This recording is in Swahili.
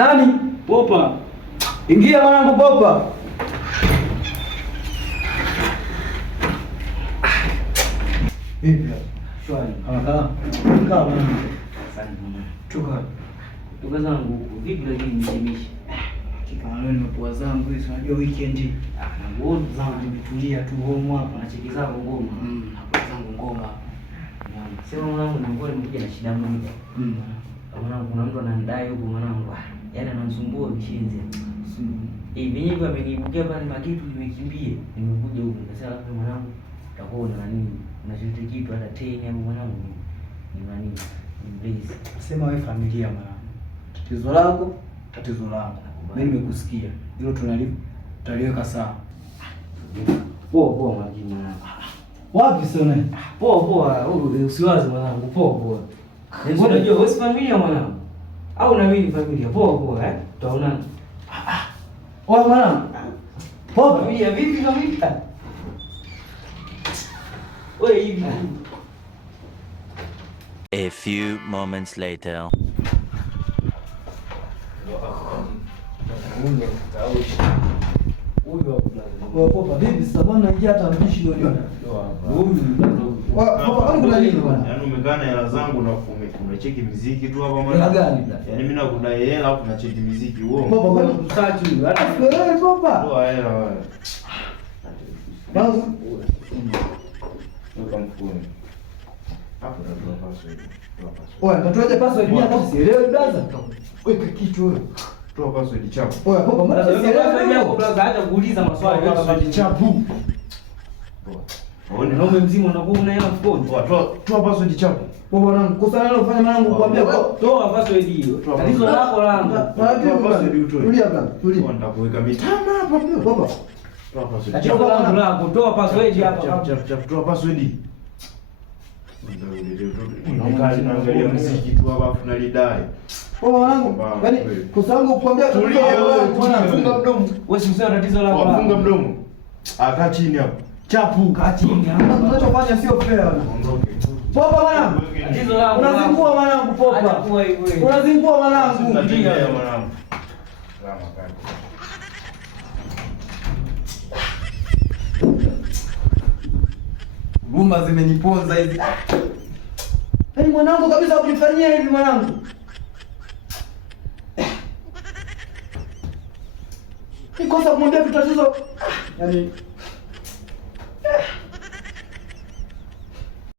Nani? Popa. Ingia mwanangu Popa. Vipi? Shwari. Kaa mwanangu. Asante mama. Toka zangu huko. Vipi lakini nishemishe? Kama leo nimepoa zangu hizo, unajua weekend. Na ngoma zangu nimetulia tu home hapa na cheki zangu ngoma. Hapo zangu ngoma. Sema mwanangu nilikuwa nimekuja na shida moja. Mwanangu kuna mtu ananidai huko mwanangu. Yaani ananisumbua kishenzi. Hivi amenibukia pale makitu nimekimbia. Nimekuja huko nikasema labda mwanangu utakuwa na nini? Unachote kitu hata tena hapo mwanangu. Ni nani? Please. Sema wewe familia mwanangu. Tatizo lako, tatizo langu. Mimi nimekusikia. Hilo tutaliweka sawa. Poa majina. Wapi sasa? Poa, usiwaze mwanangu, poa. Unajua wewe familia mwanangu. Au na mimi familia, poa Tutaona. Wewe mwanangu. Poa familia vipi familia? Wewe hivi. A few moments later. Popa vipi sasa bwana, naingia hata mbishi ndio unajua. Popa kama kuna nini bwana? Yaani umekaa na hela zangu na umecheki muziki tu hapa mwana. Hela gani bwana? Yaani mimi nakudai hela hapo na cheki muziki huo. Popa kwani msachi huyu? Hata wewe Popa. Toa hela wewe. Basi weka mfukoni. Hapo ndio password. Oya, natoaje password mimi hata sielewi brother. Weka kitu wewe. Toa password chapu. Oya Popa, mbona sielewi yako brother, hata kuuliza maswali kama password chapu. Ona ngome mzima unakuwa una hela mfukoni. Toa password chapu. Popa wangu, kosa nalo ufanye mwanangu kuambia toa password hiyo. Tatizo lako langu. Toa password utoe. Tulia brother, tulia. Kwenda kuweka mitama hapa Popa. Toa password. Tatizo langu, toa password hapa. Toa password. Naangalia muziki tu hapa tunalidai. Popa wangu, yaani kosa langu kuambia tulia wewe, funga mdomo. Wewe si usema tatizo lako. Funga mdomo. Kaa chini hapo. Chapu, kaa chini hapo. Unachofanya sio fair bwana. Ondoke. Popa mwanangu. Tatizo lako. Unazingua mwanangu Popa. Atakuwa hivyo. Unazingua mwanangu. Ndio mwanangu. Salama kaka. Rumba zimeniponza hizi. Yaani mwanangu kabisa kunifanyia hivi mwanangu. Nikosa kumwambia tatizo. Yaani